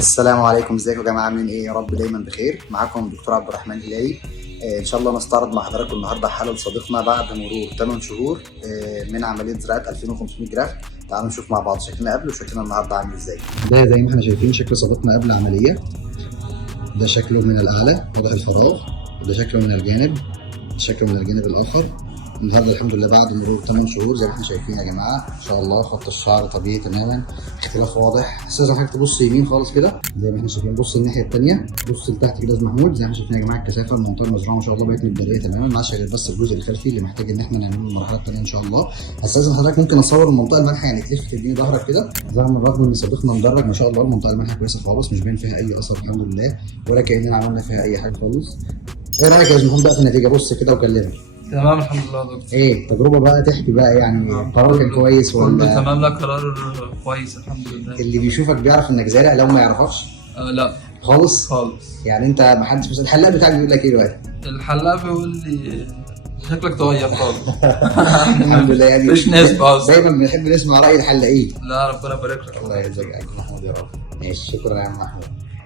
السلام عليكم، ازيكم يا جماعه؟ عاملين ايه؟ يا رب دايما بخير. معاكم الدكتور عبد الرحمن الهلالي. ان شاء الله نستعرض مع حضراتكم النهارده حاله لصديقنا بعد مرور 8 شهور من عمليه زراعه 2500 جراف. تعالوا نشوف مع بعض شكلنا قبل وشكلنا النهارده عامل ازاي. ده زي ما احنا شايفين شكل صديقنا قبل العمليه. ده شكله من الاعلى واضح الفراغ، وده شكله من الجانب، شكله من الجانب الاخر. النهارده الحمد لله بعد مرور 8 شهور زي ما احنا شايفين يا جماعه. ان شاء الله خط الشعر طبيعي تماما، اختلاف واضح. استاذ حضرتك تبص يمين خالص كده زي ما احنا شايفين، بص الناحيه الثانيه، بص لتحت كده يا محمود. زي ما احنا شايفين يا جماعه الكثافه المنطقه المزروعه ما شاء الله بقت متبريه تماما، ما عادش غير بس الجزء الخلفي اللي محتاج ان احنا نعمله المرحله الثانيه ان شاء الله. استاذ حضرتك ممكن اصور المنطقه المالحه، يعني تلف تديني ظهرك كده. رغم الرغم ان صديقنا مدرج ما شاء الله المنطقه المالحه كويسه خالص، مش باين فيها اي اثر الحمد لله، ولا كاننا عملنا فيها اي حاجه خالص. ايه رايك يا محمود بقى في النتيجه؟ بص كده وكلمني. تمام الحمد لله يا دكتور. ايه التجربه بقى؟ تحكي بقى يعني قرار كان كويس ولا؟ كله تمام، لا قرار كويس الحمد لله. اللي بيشوفك بيعرف انك زارع لو ما يعرفكش؟ لا خالص خالص. يعني انت ما حدش مثلا الحلاق بتاعك بيقول لك ايه دلوقتي؟ الحلاق بيقول لي شكلك اتغير خالص. الحمد لله. يعني مش نسبة أصلا. دايما بنحب نسمع راي الحلاقين. لا ربنا يبارك لك. الله يجزاك يا محمود يا رب. ماشي، شكرا يا محمود.